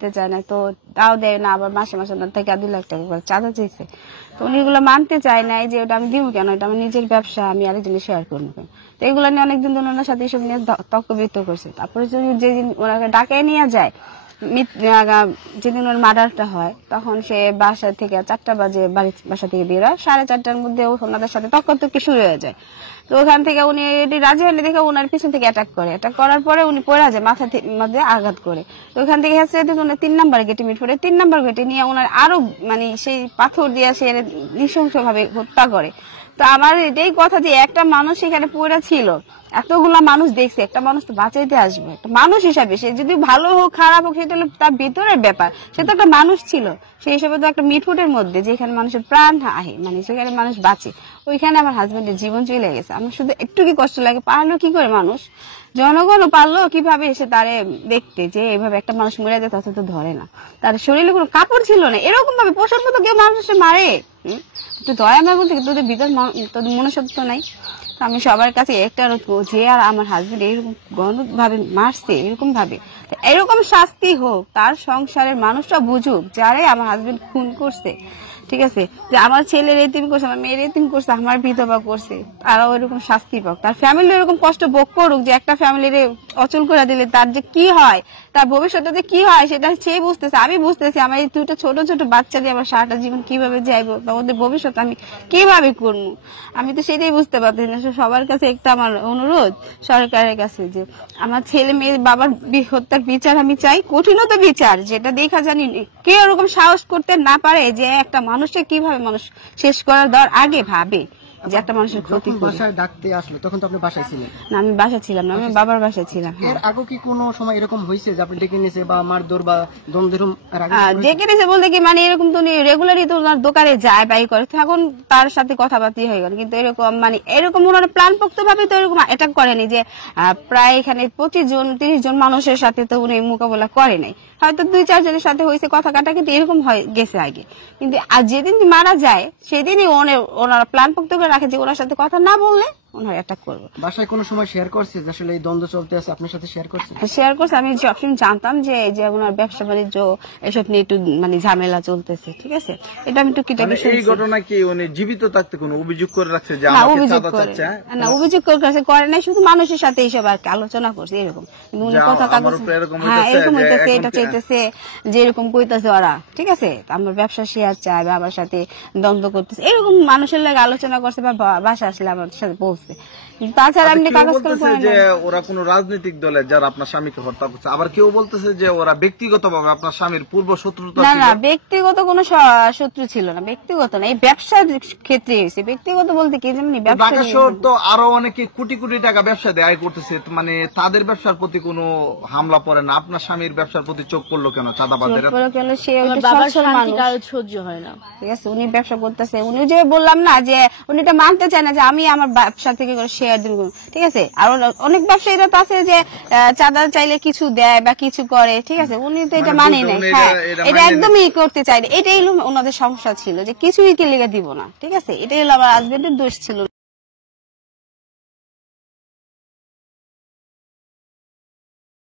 চায় না, তো তাও দেয় না, আবার মাসে মাসে ওনার থেকে 2 লাখ টাকা করে চাঁদা চাইছে। তো উনি এগুলো মানতে চায় নাই যে ওটা আমি দিব কেন, এটা আমার নিজের ব্যবসা, আমি আরেকজনের শেয়ার করবো কেন। তো এগুলো নিয়ে অনেকদিন ধরে ওনার সাথে এইসব নিয়ে তর্ক বিতর্ক করছে। তারপরে যেদিন ওনাকে ডাকায় নিয়ে যায়, যেদিন ওর মার্ডারটা হয়, তখন সে বাসা থেকে 4টা বাজে বাসা থেকে বেরোয়, 4:30টার মধ্যে ওনাদের সাথে তর্কাতর্কি শুরু হয়ে যায়। তো ওখান থেকে উনি রাজি হয়নি দেখে ওনার পিছন থেকে অ্যাটাক করার পরে উনি পড়ে যায়, মাথার মধ্যে আঘাত করে। তো ওখান থেকে হেসে ওনার 3 নাম্বার গেটে মিট করে, 3 নাম্বার গেটে নিয়ে ওনার আরো সেই পাথর দিয়ে সে নৃশংস ভাবে হত্যা করে। তো আমার এটাই কথা যে একটা মানুষ সেখানে পড়ে ছিল, এতগুলা মানুষ দেখছে, একটা মানুষ তো বাঁচাইতে আসবে একটা মানুষ হিসাবে, সে যদি ভালো হোক খারাপ হোক সেটা হলো তার ভিতরের ব্যাপার, সে তো একটা মানুষ ছিল। সেই হিসাবে তো একটা মিটফুটের মধ্যে যেখানে মানুষের প্রাণ আহে, সেখানে মানুষ বাঁচে, ওইখানে আমার হাজবেন্ডের জীবন চলে গেছে। আমার শুধু একটু কি কষ্ট লাগে, পারলো কি করে মানুষ, জনগণও পারলো কিভাবে এসে তারে দেখতে যে এইভাবে একটা মানুষ মরে যায়, তাতে তো ধরে না, তার শরীরে কোনো কাপড় ছিল না, এরকম ভাবে পশুর মতো কেউ মানুষের মারে, একটু দয়া মার বলতে তোদের ভিতর তোদের মনুষ্যত্ব নাই। আমি সবার কাছে একটা যে আর আমার হাজবেন্ড এরকম গণত ভাবে মারছে, এরকম ভাবে এরকম শাস্তি হোক, তার সংসারের মানুষরা বুঝুক যারে আমার হাজবেন্ড খুন করছে, ঠিক আছে, যে আমার ছেলের এতিম করছে, আমার মেয়ের এতিম করছে, আমার বিধবা করছে, তারাও এরকম শাস্তি পাক, তার ফ্যামিলি এরকম কষ্ট ভোগ করুক, যে একটা ফ্যামিলির অচল করে দিলে তার যে কি হয়, তার ভবিষ্যতে যে কি হয় সেটা সে বুঝতেছে, আমি বুঝতেছি, আমার এই 2টা ছোট ছোট বাচ্চা দিয়ে আমার সারাটা জীবন কিভাবে যাইবো, বা ওদের ভবিষ্যৎ আমি কিভাবে করবো, আমি তো সেটাই বুঝতে পারছি না। সবার কাছে একটা আমার অনুরোধ সরকারের কাছে, যে আমার ছেলে মেয়ে বাবার হত্যার বিচার আমি চাই, কঠিনত বিচার, যেটা দেখা জানি কেউ এরকম সাহস করতে না পারে যে একটা মানুষকে কিভাবে মানুষ শেষ করার দেওয়ার আগে ভাবে যে একটা মানুষের ক্ষতি করে। বাসায় ডাকতে আসলো তখন তো আপনি বাসায় ছিলেন না? আমি বাসা ছিলাম না, আমি বাবার বাসায় ছিলাম। এর আগে কি কোনো সময় এরকম হয়েছে যে আপনি ডেকে নিয়েছে বা মারধর বা দ্বন্দ্বের ডেকে নিয়েছে বলতে কি, এরকম তো রেগুলারই তো ওনার দোকানে যায় বাই করে, তখন তার সাথে কথাবার্তা হয়ে গেল, কিন্তু এরকম ওনারা প্ল্যানপোক্ত ভাবে তো এরকম অ্যাটাক করেনি, যে প্রায় এখানে 25-30 জন মানুষের সাথে তো উনি মোকাবেলা করে নাই, হয়তো 2-4 জনের সাথে হয়েছে কথা কাটা, কিন্তু এরকম গেছে আগে। কিন্তু যেদিন মারা যায় সেদিনই ওনারা প্ল্যান পোক্ত করে রাখে যে ওনার সাথে কথা না বললে ওনারা অ্যাটাক করবে। বাসায় কোনো সময় শেয়ার করছে যে আসলে এই দ্বন্দ্ব চলতে আছে, আপনার সাথে শেয়ার করছে? শেয়ার করছে, আমি সবসময় জানতাম যে ওনার ব্যবসা বাণিজ্য এসব নিয়ে একটু ঝামেলা চলতেছে, ঠিক আছে, এটা আমি টুকিটাকি শুনছি। এই ঘটনা কি উনি জীবিত থাকতে কোনো অভিযোগ করে রাখছে যে আমাকে অভিযোগ করে নাই, শুধু মানুষের সাথে এইসব আর কি আলোচনা করছে, এরকম উনি কথা এরকম হইতেছে, এটা চাইতেছে যে এরকম কইতেছে ওরা, ঠিক আছে, আমার ব্যবসা শেয়ার চায়, বাবার সাথে দ্বন্দ্ব করতেছে, এরকম মানুষের লাগে আলোচনা করছে, বা বাসা আসলে আমার সাথে বলছে। তাছাড়া এমনি কাগজ যে ওরা কোন রাজনৈতিক দলের যারা আপনার স্বামীকে হত্যা করছে, আবার কেউ বলতেছে যে ওরা ব্যক্তিগতভাবে আপনার স্বামীর পূর্ব শত্রুতা ছিল। না, ব্যক্তিগত কোনো শত্রু ছিল না, ব্যক্তিগত না, এই ব্যবসার ক্ষেত্রে হয়েছে। ব্যক্তিগত বলতে কি যেমনি ঢাকা শহর তো আরো অনেকে কোটি কোটি টাকা ব্যবসা দিয়ে আয় করতেছে, তাদের ব্যবসার প্রতি কোনো হামলা পড়ে না, আপনার স্বামীর ব্যবসার প্রতি চোখ পড়লো কেন? চাঁদাবাজের কেন? সে সহ্য হয় না, ঠিক আছে, উনি ব্যবসা করতেছে, উনি যে বললাম না যে উনি এটা মানতে চায় না যে আমি আমার ব্যবসা থেকে শেয়ার দিব, ঠিক আছে, আর অনেক ব্যবসায়ীরা তো আছে যে চাঁদা চাইলে কিছু দেয় বা কিছু করে, ঠিক আছে, উনি তো এটা মানে নাই, হ্যাঁ, এটা একদমই করতে চাই না, এটাই ওনাদের সমস্যা ছিল, যে কিছুই কি লেগে দিব না, ঠিক আছে, এটাই হলো আমার হাজবেন্ডের দোষ ছিল।